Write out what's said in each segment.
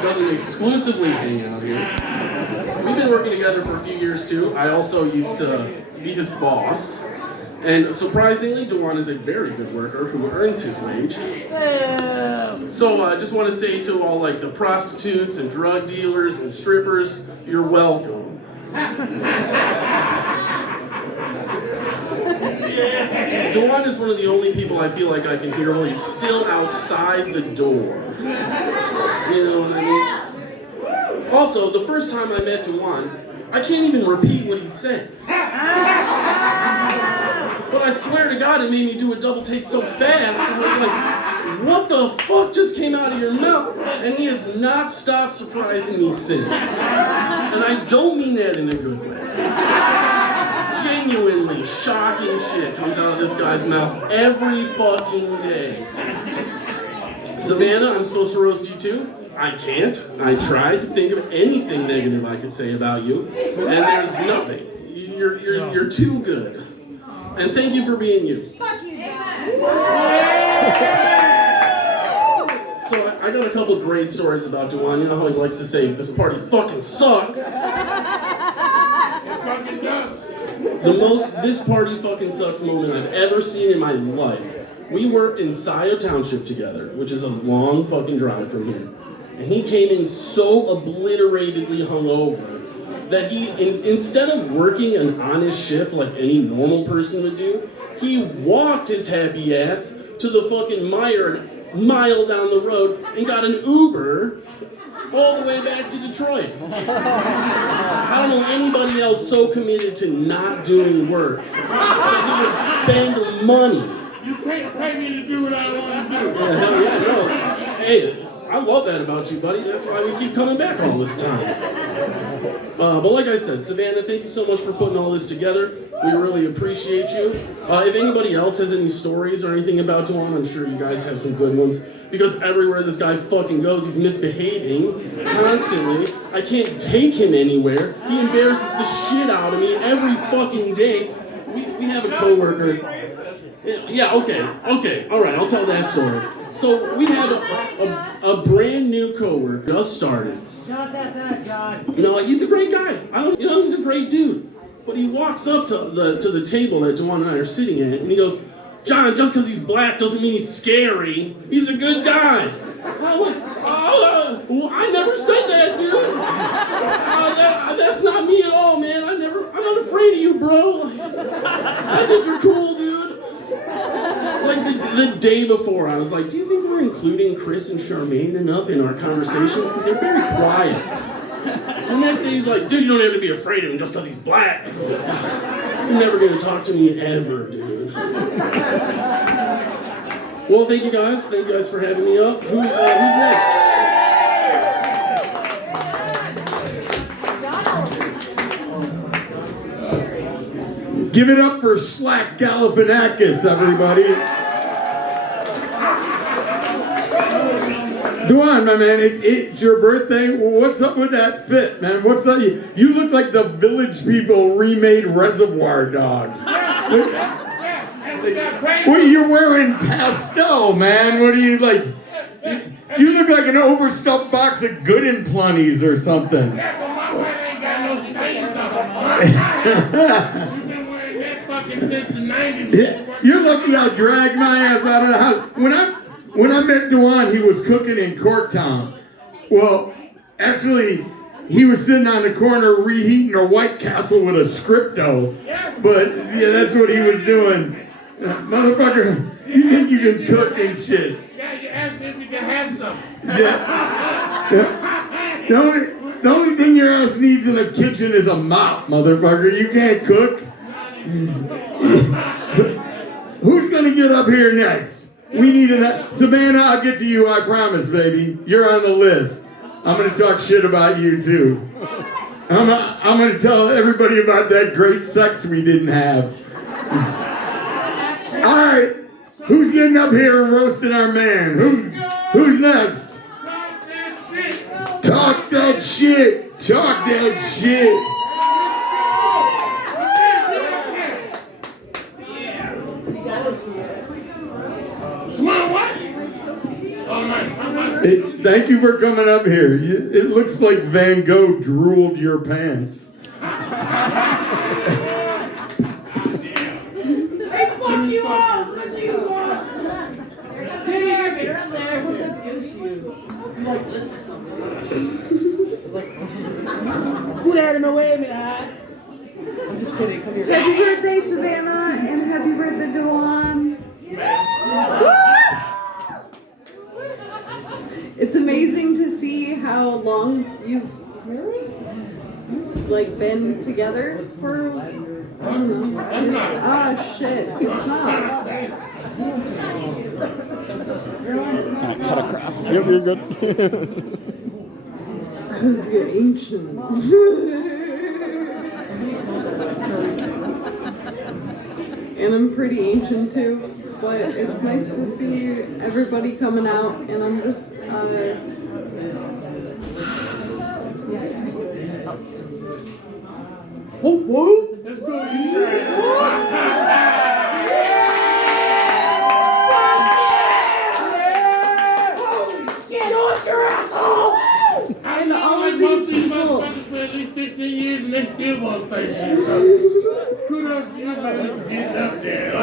he doesn't exclusively hang out here. We've been working together for a few years too. I also used to be his boss. And surprisingly, DuJuan is a very good worker who earns his wage. So I just want to say to all like the prostitutes and drug dealers and strippers, you're welcome. DuJuan is one of the only people I feel like I can hear while he's still outside the door. You know what I mean? Also, the first time I met DuJuan, I can't even repeat what he said. But I swear to God, it made me do a double take so fast. I was like, what the fuck just came out of your mouth? And he has not stopped surprising me since. And I don't mean that in a good way. Genuinely shocking shit comes out of this guy's mouth every fucking day. Savannah, I'm supposed to roast you too? I can't. I tried to think of anything negative I could say about you, and there's nothing. You're too good. And thank you for being you. Fuck you, So I got a couple of great stories about DuJuan. You know how he likes to say, this party fucking sucks. It fucking does. The most this party fucking sucks moment I've ever seen in my life. We worked in Scioto Township together, which is a long fucking drive from here. And he came in so obliteratedly hungover that he, instead of working an honest shift like any normal person would do, he walked his happy ass to the fucking mile down the road and got an Uber all the way back to Detroit. I don't know anybody else so committed to not doing work that he would spend money. You can't pay me to do what I want to do. Yeah, hell yeah, no. Hey, I love that about you, buddy. That's why we keep coming back all this time. But like I said, Savannah, thank you so much for putting all this together. We really appreciate you. If anybody else has any stories or anything about DuJuan, I'm sure you guys have some good ones. Because everywhere this guy fucking goes, he's misbehaving constantly. I can't take him anywhere. He embarrasses the shit out of me every fucking day. We have a coworker. Yeah, okay, all right, I'll tell that story. So we have a brand new coworker, just started. You know, he's a great guy. He's a great dude. But he walks up to the table that DuJuan and I are sitting at, and he goes, John, just because he's black doesn't mean he's scary. He's a good guy. I'm like, well, I never said that, dude. That's not me at all, man. I'm not afraid of you, bro. I think you're cool, dude. Like the day before, I was like, do you think we're including Chris and Charmaine enough in our conversations? Because they're very quiet. The next day he's like, dude, you don't have to be afraid of him just because he's black. You're never going to talk to me ever, dude. Well, thank you guys. Thank you guys for having me up. Who's next? Give it up for Slack Galifianakis, everybody. DuJuan, my man, it's your birthday. What's up with that fit, man? What's up? You look like the Village People remade Reservoir Dogs. What are you wearing pastel, man? What are you like? You look like an overstuffed box of Good and Plenty's or something. Yeah, but my wife ain't got no space on. You've been wearing that fucking since the 90s. Yeah, you're lucky I dragged my ass out of the house. When I met DuJuan, he was cooking in Corktown. Well, actually, he was sitting on the corner reheating a White Castle with a Scripto. But, yeah, that's what he was doing. Motherfucker, you think you can cook and shit. Yeah, you asked me if you can have some. Yeah. The only thing your ass needs in the kitchen is a mop, motherfucker. You can't cook. Who's gonna get up here next? We need Savannah, I'll get to you, I promise, baby. You're on the list. I'm gonna talk shit about you too. I'm gonna tell everybody about that great sex we didn't have. All right, who's getting up here and roasting our man? Who's next? Talk that shit. Talk that shit. Well, what? Oh, nice. Thank you for coming up here. It looks like Van Gogh drooled your pants. Hey, fuck you all! What do you want? Jimmy, you're there. What's that against you? You like this or something? Who had him away, man? I'm just kidding. Come here. Happy birthday, Savannah, and happy birthday, DuJuan. It's amazing to see how long you've like been together for. I don't know. Oh shit! It's not. Cut across. Yep, you're good. You're ancient. And I'm pretty ancient too, but it's nice to see everybody coming out, and I'm just Whoop, whoop. Let's go. You try it. Holy shit! Show us your asshole! I know all like of most of these these people. motherfuckers for at least 15 years and they still won't say shit. So, kudos to you for getting up there.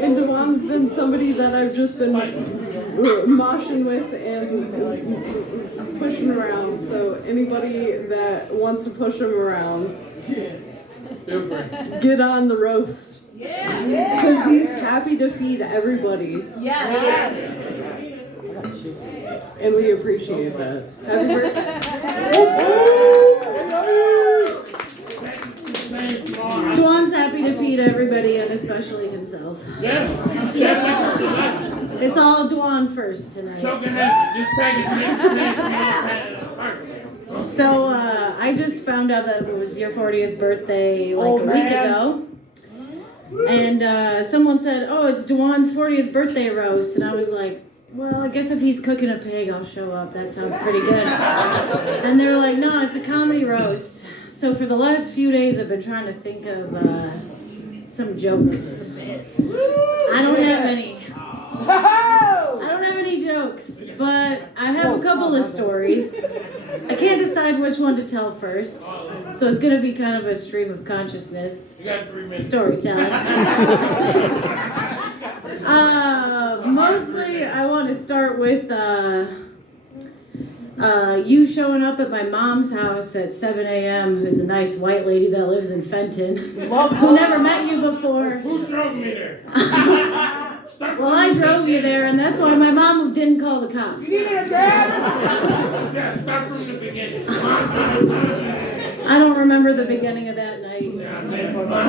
and DuJuan's been somebody that I've just been moshing with and pushing around. So anybody that wants to push him around, get on the roast. Because he's happy to feed everybody. And we appreciate that. Happy birthday. DuJuan's happy to feed everybody and especially himself. Yeah. It's all DuJuan first tonight. Choking hazard. This package makes So I just found out that it was your 40th birthday like a week ago. And someone said, oh, it's DuJuan's 40th birthday roast. And I was like, well, I guess if he's cooking a pig, I'll show up. That sounds pretty good. And they're like, no, it's a comedy roast. So for the last few days, I've been trying to think of some jokes. I don't have any. I don't have any jokes, but I have a couple of stories. I can't decide which one to tell first, so it's going to be kind of a stream of consciousness You got 3 minutes. storytelling. Mostly, I want to start with you showing up at my mom's house at 7 a.m., who's a nice white lady that lives in Fenton, who never met you before. Who drove me there? Well, I drove you there, and that's why my mom didn't call the cops. Yeah, start from the beginning. I don't remember the beginning of that night.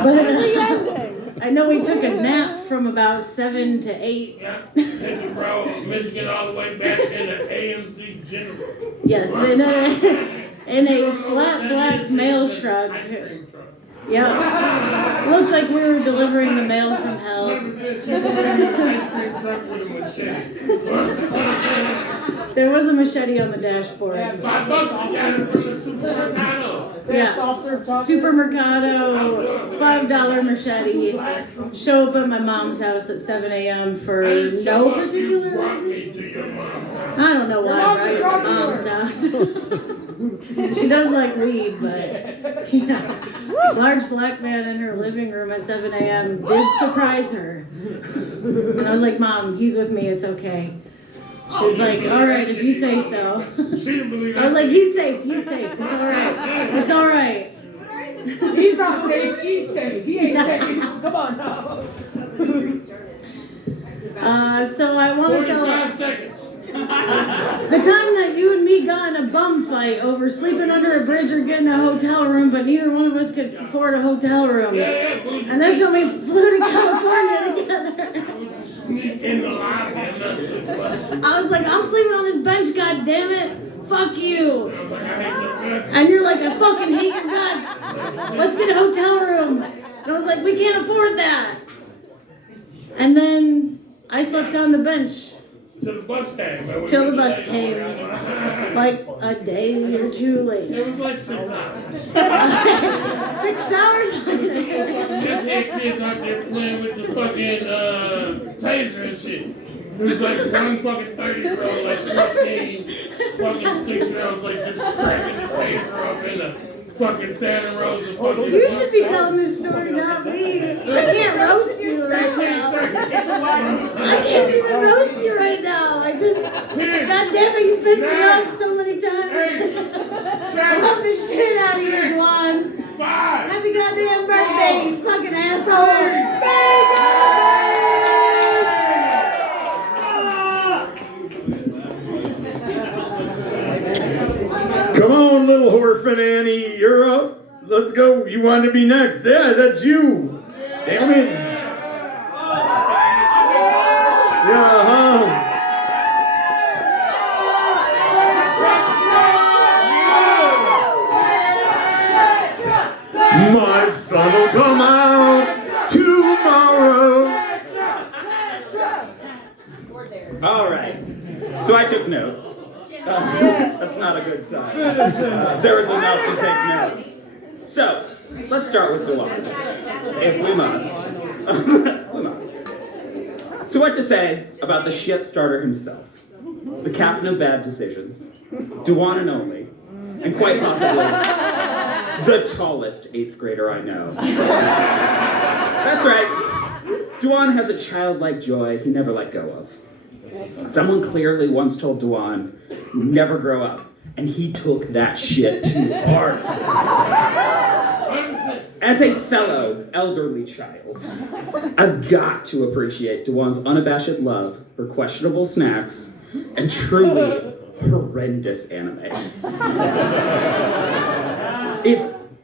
But I know we took a nap from about 7 to 8. Yeah, then you rode Michigan all the way back in an AMC General. Yes, in a flat black mail truck. Ice cream truck. Yeah. Looked like we were delivering the mail from hell. 100% she was in an ice cream truck with a machete. There was a machete on the dashboard. So I thought she got it from the supermercado. Yeah. Supermercado, $5 machete. Show up at my mom's house at 7 a.m. for no particular You brought reason. me to your mom's house. I don't know why I'm right at my mom's house. She does like weed, but yeah. Large black man in her living room at 7 a.m. did surprise her. And I was like, Mom, he's with me, it's okay. She was like, all right, if you say so. She didn't believe that. I was like, he's safe, it's all right. It's all right. He's not safe, she's safe. He ain't safe. Come on now. So I want to tell 45 seconds. the time that you and me got in a bum fight over sleeping under a bridge or getting a hotel room, but neither one of us could afford a hotel room. And that's when we flew to California together. Sneak in the lobby and that's it. I was like, I'm sleeping on this bench, god damn it. Fuck you. I was like, I hate your guts. And you're like, I fucking hate your guts. Let's get a hotel room. And I was like, we can't afford that. And then I slept on the bench Till the bus came. Man. till the bus came, like a day or two It later. was like 6 hours. 6 hours later. They had kids out there playing with the fucking taser and shit. There's like one fucking 30-year-old, like 15 fucking 6-year-olds, like just cracking the taser up in the fucking Santa Rosa fucking. You should be telling this story, not me. I can't roast you right now. I can't even roast you right now. I just, God damn it, you pissed me off so many times. I love the shit out of you, Juan. 5. Happy goddamn birthday, you fucking asshole. Come on, little orphan Annie, you're up. Let's go. You wanted to be next. Yeah, that's you. Damn it. Yeah, huh? My son will come out tomorrow. All right. So I took notes. That's not a good sign. There was enough to take notes. So, let's start with DuJuan. If we must. We must. So what to say about the shit starter himself? The captain of bad decisions. DuJuan and only. And quite possibly the tallest 8th grader I know. That's right. DuJuan has a childlike joy he never let go of. Someone clearly once told DuJuan, never grow up. And he took that shit to heart. As a fellow elderly child, I've got to appreciate DuJuan's unabashed love for questionable snacks and truly horrendous anime. If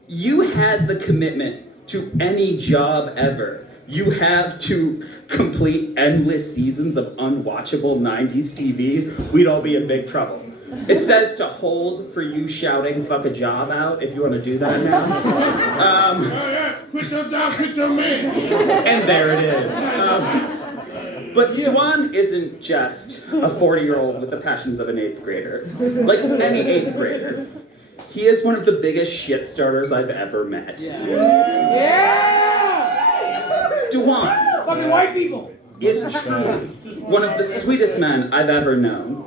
you had the commitment to any job ever, you have to complete endless seasons of unwatchable 90s TV, we'd all be in big trouble. It says to hold for you shouting fuck a job out if you want to do that now. Quit your job, quit your man. And there it is. But DuJuan isn't just a 40-year-old with the passions of an 8th grader. Like any 8th grader, he is one of the biggest shit starters I've ever met. DuJuan Fucking white people. is truly one of the sweetest men I've ever known.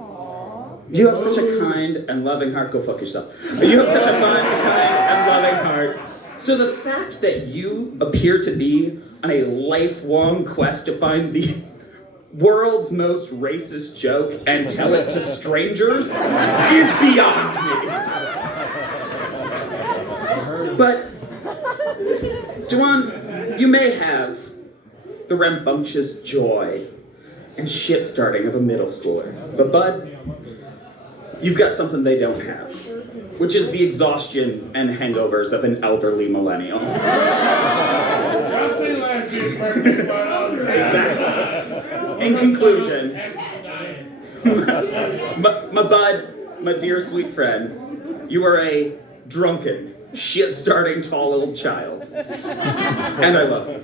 You have such a kind and loving heart. Go fuck yourself. You have such a kind and loving heart. So the fact that you appear to be on a lifelong quest to find the world's most racist joke and tell it to strangers is beyond me. But, DuJuan, you may have the rambunctious joy and shit starting of a middle schooler. But Bud, you've got something they don't have, which is the exhaustion and hangovers of an elderly millennial. I'll see last year's birthday, but I was In conclusion, my Bud, my dear sweet friend, you are a drunken, shit-starting tall old child. And I love you.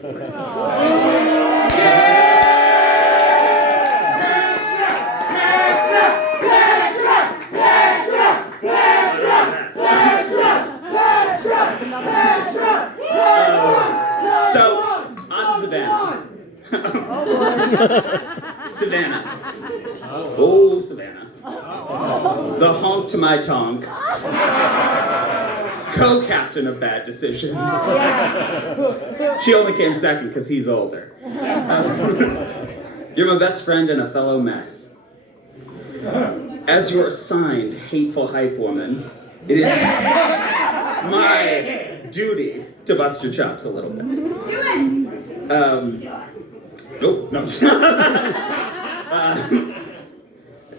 So, on to Savannah. Savannah. Oh, Savannah. The honk to my tonk. Co-captain of bad decisions. She only came second because he's older. You're my best friend and a fellow mess. As your assigned hateful hype woman, it is my duty to bust your chops a little bit. Nope, no.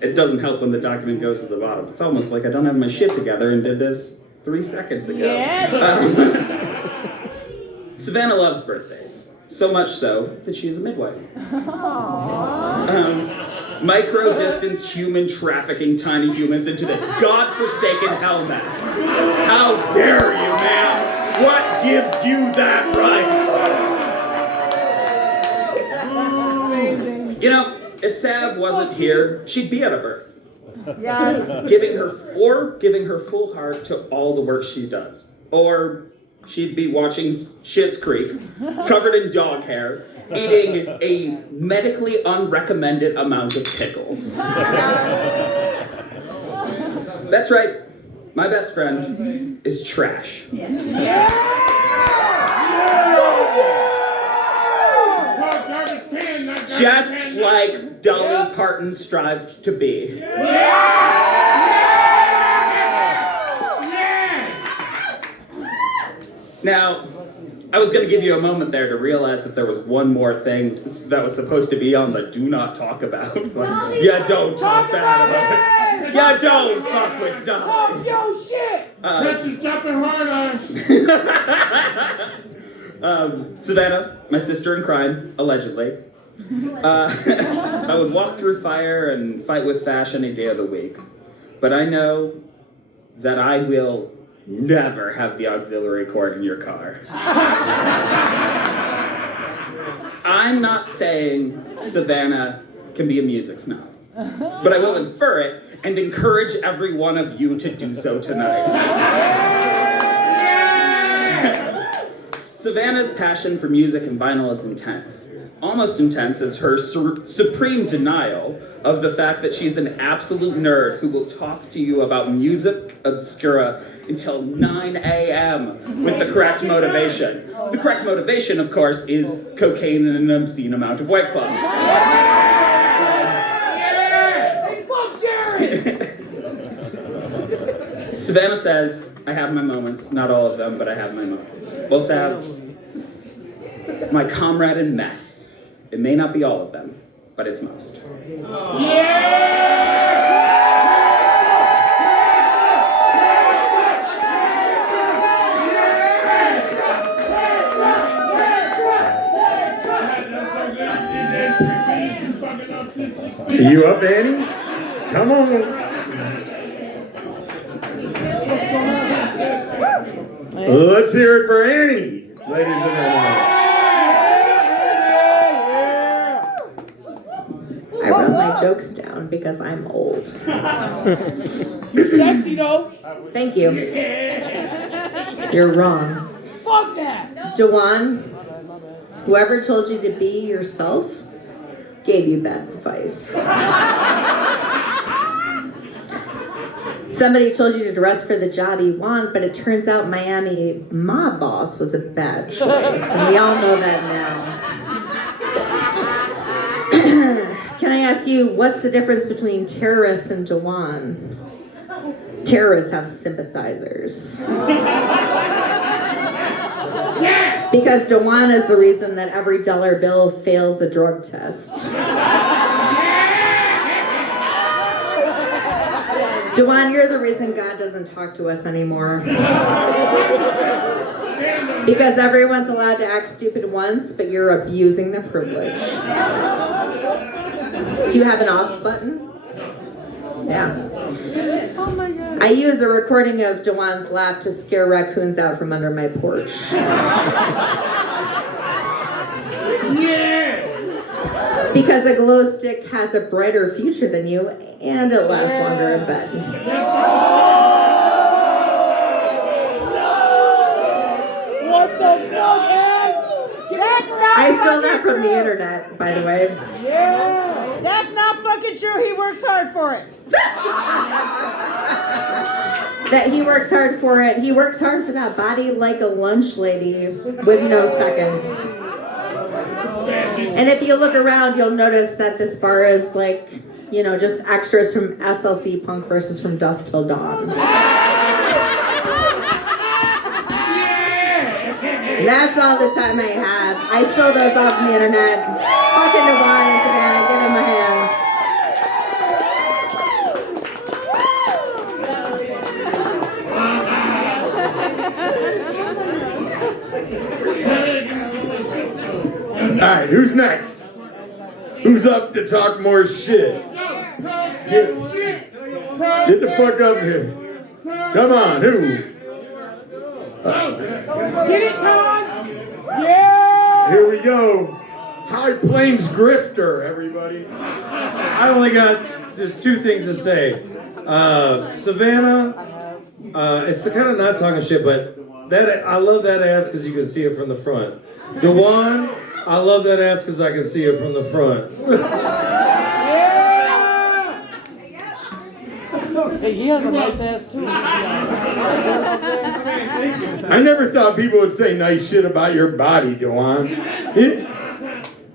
It doesn't help when the document goes to the bottom. It's almost like I don't have my shit together and did this 3 seconds ago. Savannah loves birthdays. So much so that she is a midwife. Micro-distance human trafficking tiny humans into this godforsaken hell mess. How dare you, ma'am? What gives you that right? You know, if Sav wasn't here, she'd be at a birth. Yes. Giving her full heart to all the work she does. Or she'd be watching Schitt's Creek, covered in dog hair, eating a medically unrecommended amount of pickles. That's right, my best friend is trash. Just like Dolly Parton strived to be. Now, I was going to give you a moment there to realize that there was one more thing that was supposed to be on the do not talk about. Yeah, don't talk bad about it. Yeah, don't fuck with Dolly. Talk your shit! That's just jumping hard on. Savannah, my sister in crime, allegedly. I would walk through fire and fight with Fash any day of the week. But I know that I will never have the auxiliary cord in your car. I'm not saying Savannah can be a music snob, but I will infer it and encourage every one of you to do so tonight. Savannah's passion for music and vinyl is intense. Almost intense as her supreme denial of the fact that she's an absolute nerd who will talk to you about music obscura until 9 a.m. with the correct motivation. The correct motivation, of course, is cocaine and an obscene amount of White Claw. Hey, fuck Jerry! Savannah says, I have my moments, not all of them, but I have my moments. We'll have my comrade in mess. It may not be all of them, but it's most. You up, Annie? Come on. Let's hear it for Annie, ladies and gentlemen. I wrote my jokes down because I'm old. You sexy though. Thank you. You're wrong. Fuck that. DuJuan, whoever told you to be yourself gave you bad advice. Somebody told you to dress for the job you want, but it turns out Miami mob boss was a bad choice, and we all know that now. Can I ask you, what's the difference between terrorists and DuJuan? Terrorists have sympathizers. Because DuJuan is the reason that every dollar bill fails a drug test. DuJuan, you're the reason God doesn't talk to us anymore. Because everyone's allowed to act stupid once, but you're abusing the privilege. Do you have an off button? Yeah. I use a recording of DuJuan's laugh to scare raccoons out from under my porch. Because a glow stick has a brighter future than you, and it lasts longer in bed. What the fuck, man? I stole that from the internet, by the way. Yeah. That's not fucking true. He works hard for it. That he works hard for it. He works hard for that body like a lunch lady with no seconds. And if you look around, you'll notice that this bar is like, you know, just extras from SLC Punk versus From Dusk Till Dawn. That's all the time I have. I stole those off the internet. Fucking DuJuan and Savannah, give him a hand. All right, who's next? Who's up to talk more shit? Get the fuck up here. Come on, who? Get it, Todd? Yeah! Here we go. High Plains Grifter, everybody. I only got just two things to say. Savannah, it's kind of not talking shit, but I love that ass because you can see it from the front. DuJuan, I love that ass because I can see it from the front. Hey, he has a nice ass too. I never thought people would say nice shit about your body, DuJuan.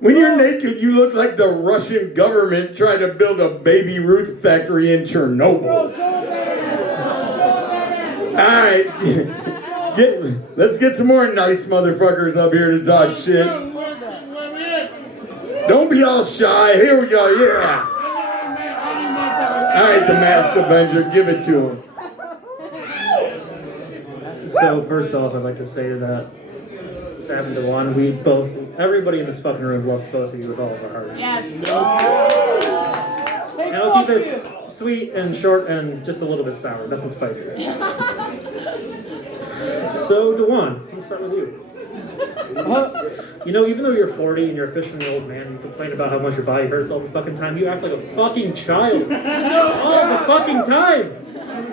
When you're naked, you look like the Russian government tried to build a Baby Ruth factory in Chernobyl. Alright, let's get some more nice motherfuckers up here to talk shit. Don't be all shy. Here we go, yeah. Alright, the Masked Avenger, give it to him. So first off, I'd like to say that Sam and DuJuan, everybody in this fucking room loves both of you with all of our hearts. Yes. And I'll keep it sweet and short and just a little bit sour, nothing spicy. So DuJuan, let's start with you. You know, even though you're 40 and you're officially an old man, you complain about how much your body hurts all the fucking time. You act like a fucking child all the fucking time.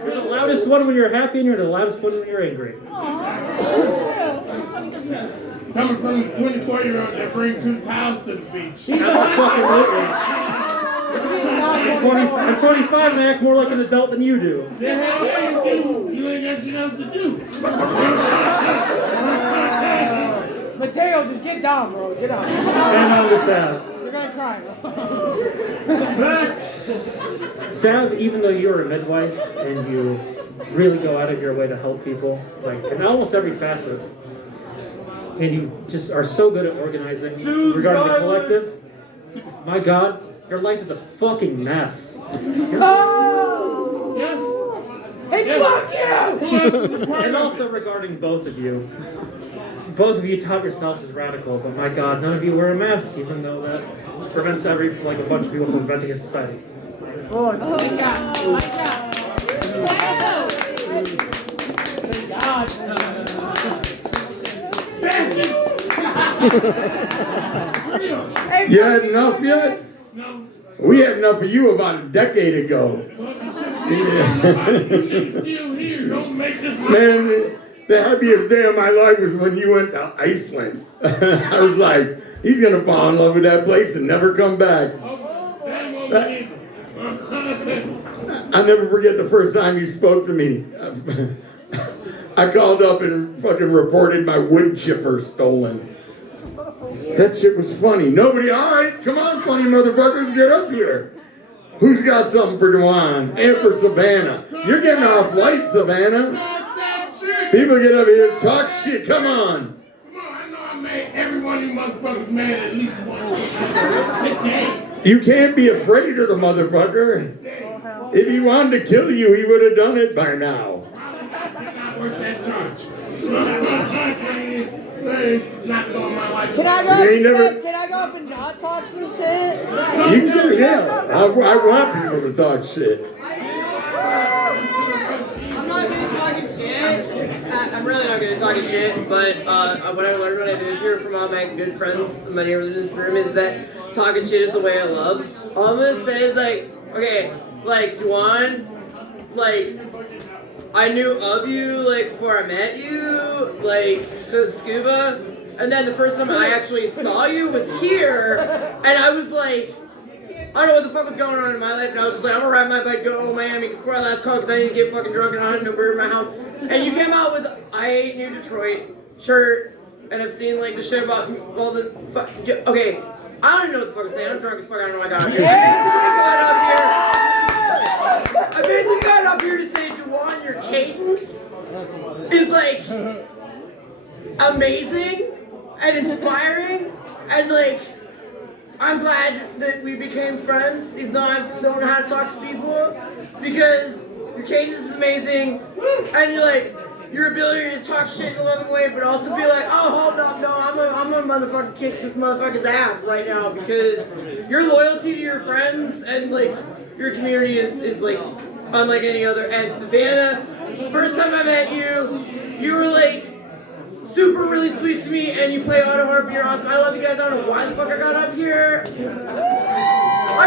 You're the loudest one when you're happy, and you're the loudest one when you're angry. Coming from a 24-year-old that bring 2 towels to the beach. Absolutely. I'm 25 and I act more like an adult than you do. Yeah, you ain't got shit else to do. Mateo, just get down, bro. Get down. And on with Sav. You're gonna cry, bro. Sav, even though you're a midwife and you really go out of your way to help people, like in almost every facet, and you just are so good at organizing regarding the collective, my God, your life is a fucking mess. Oh! Hey, fuck you! And also regarding both of you taught yourself as radical, but my God, none of you wear a mask, even though that prevents a bunch of people from inventing a society. Oh, Good job. Good job. You had enough yet? No. We had enough of you about a decade ago. Still here. Don't make this Man, the happiest day of my life was when you went to Iceland. I was like, he's going to fall in love with that place and never come back. I'll never forget the first time you spoke to me. I called up and fucking reported my wood chipper stolen. That shit was funny. Nobody, all right, come on, funny motherfuckers, get up here. Who's got something for DuJuan and for Savannah? You're getting off light, Savannah. People get up here and talk shit. Come on. Come on, I know I made every one of you motherfuckers mad at least once. Today. You can't be afraid of the motherfucker. If he wanted to kill you, he would have done it by now. Not worth that charge. Not going my life. Can I go up and not talk some shit? You can do it, yeah. I want people to talk shit. I'm not good at talking shit. I'm really not good at talking shit, but what I learned when I moved here from all my good friends, my neighbors in this room, is that talking shit is the way I love. All I'm gonna say is like DuJuan, like I knew of you before I met you, the scuba, and then the first time I actually saw you was here, and I was like, I don't know what the fuck was going on in my life, and I was just like, I'm gonna ride my bike, go to Miami before I last call because I didn't get fucking drunk and I had no bird in my house. And you came out with I Hate New Detroit shirt, and I've seen the shit about all the okay. I don't even know what the fuck I'm saying. I'm drunk as fuck. I don't know what I got up here. I basically got up here to say, DuJuan, your cadence is amazing and inspiring, and I'm glad that we became friends, even though I don't know how to talk to people, because your cadence is amazing, and your ability to talk shit in a loving way, but also be like, oh, hold up, no, I'm gonna motherfucking kick this motherfucker's ass right now, because your loyalty to your friends and your community is unlike any other. And Savannah, first time I met you, you were super really sweet to me, and you play autoharp, you're awesome. I love you guys. I don't know why the fuck I got up here. I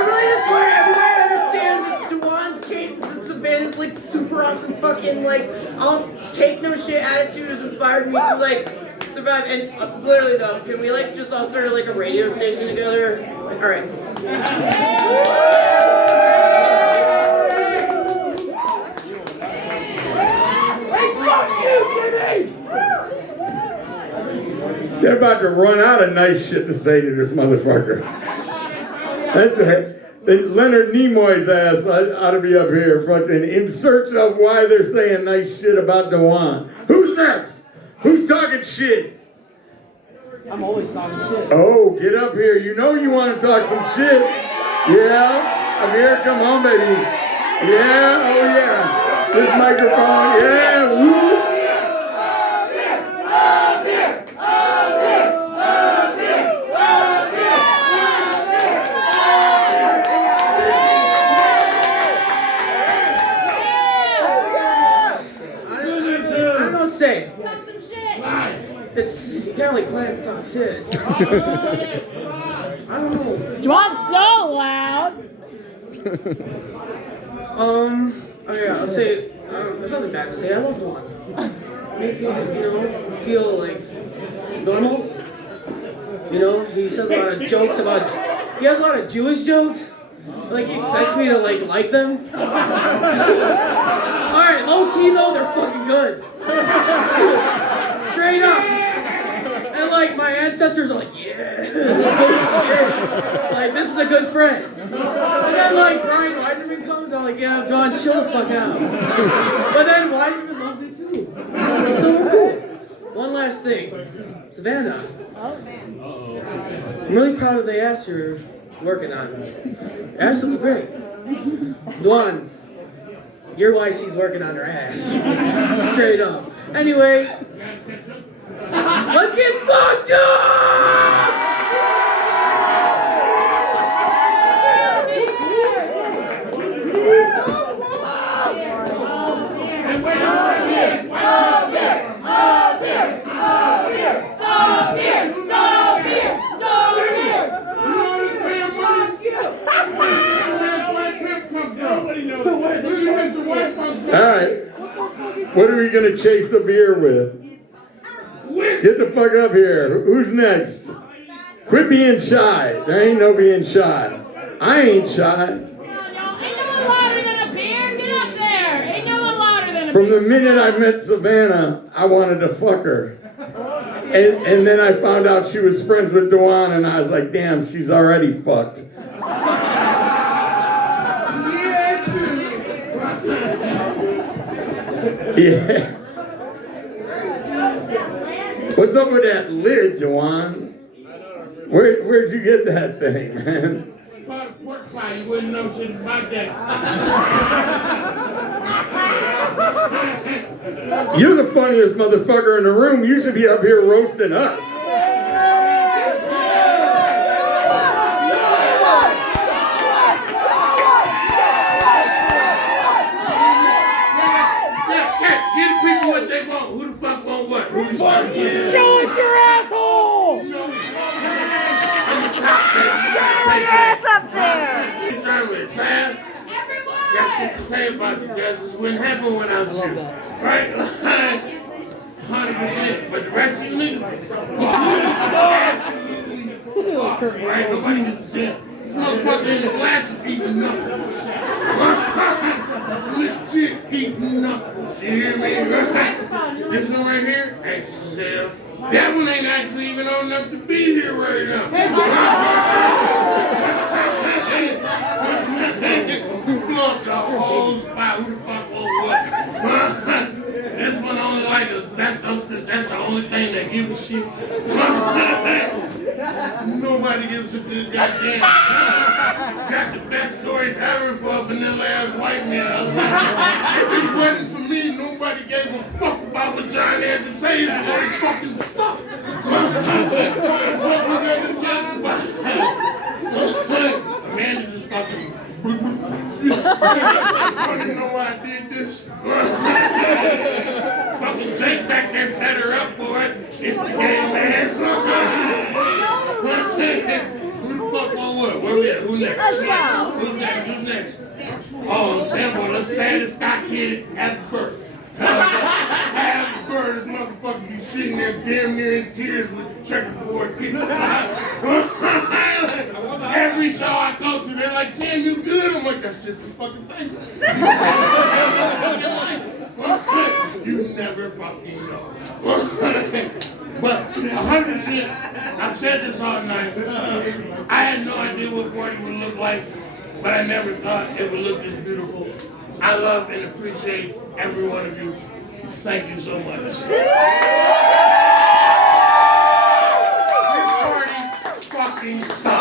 really just want everybody to understand that DuJuan's cadence and Savannah and this like super awesome fucking like I'll take no shit attitude has inspired me to like survive. And literally though, can we like just all start like a radio station together? All right. Hey, fuck you, Jimmy! They're about to run out of nice shit to say to this motherfucker. That's it. Leonard Nimoy's ass ought to be up here fucking in search of why they're saying nice shit about DuJuan. Who's next? Who's talking shit? I'm always talking shit. Oh, get up here. You know you want to talk some shit. Yeah, up here. Come on, baby. Yeah, oh yeah. This microphone, yeah. Woo. It's you can't like plan to talk shit. I don't know. DuJuan's so loud. Okay, I'll say there's nothing bad to say. I love DuJuan. Makes me, feel like normal. He says a lot of jokes about. He has a lot of Jewish jokes. Like he expects me to like them. All right, low key though, they're fucking good. Straight up. And like my ancestors are like, yeah, good shit. Like this is a good friend. And then like Brian Weiserman comes, I'm like, yeah, John, chill the fuck out. But then Weiserman loves it too. It's so cool. One last thing, Savannah. I'm really proud of the ass you're working on. Ass looks great. DuJuan, your wife, she's working on her ass. Straight up. Anyway, let's get fucked up! All right. What are we gonna chase a beer with? Get the fuck up here. Who's next? Quit being shy. There ain't no being shy. I ain't shy. Ain't no one louder than a beer. Get up there. Ain't no one louder than a beer. From the minute I met Savannah, I wanted to fuck her. And then I found out she was friends with DuJuan, and I was like, damn, she's already fucked. Yeah. What's up with that lid, DuJuan? Where'd you get that thing, man? Part of pork pie, you wouldn't know shit about that. You're the funniest motherfucker in the room. You should be up here roasting us. Give the people what they want. Who the fuck want what? Who the fuck is? Show us your asshole! I'm the top baby. Get your ass up there! You started with Sam. Got shit to say about you guys. This wouldn't happen when I was you. Right? 100%. But the rest of you niggas, absolutely. Right? Nobody needs to see it. This motherfucker in the glasses eating knuckles. Legit eating knuckles. You hear me? This one right here, XL. That one ain't actually even old enough to be here right now. Look, the whole spot. Who the fuck want what? This one only like asbestos because that's the only thing that gives a shit. Nobody gives a good goddamn. Got the best stories ever for a vanilla ass white man. If it wasn't for me, nobody gave a fuck about what John had to say. His story fucking sucked. Amanda just fucking. I don't know why I did this. Fucking Jake back there set her up for it. It's the game ass. Who the fuck want what? Where we at? Who next? Who's next? Who's next? Oh, Sam, boy, let's saddest guy kid ever. Ever. This motherfucker be sitting there damn near in tears with the checkerboard people. Every show I go to, they're like, Sam, you good? I'm like, that's just his fucking face. You never fucking know. But 100%, I've said this all night. I had no idea what 40 would look like, but I never thought it would look this beautiful. I love and appreciate every one of you. Thank you so much. This party fucking sucks.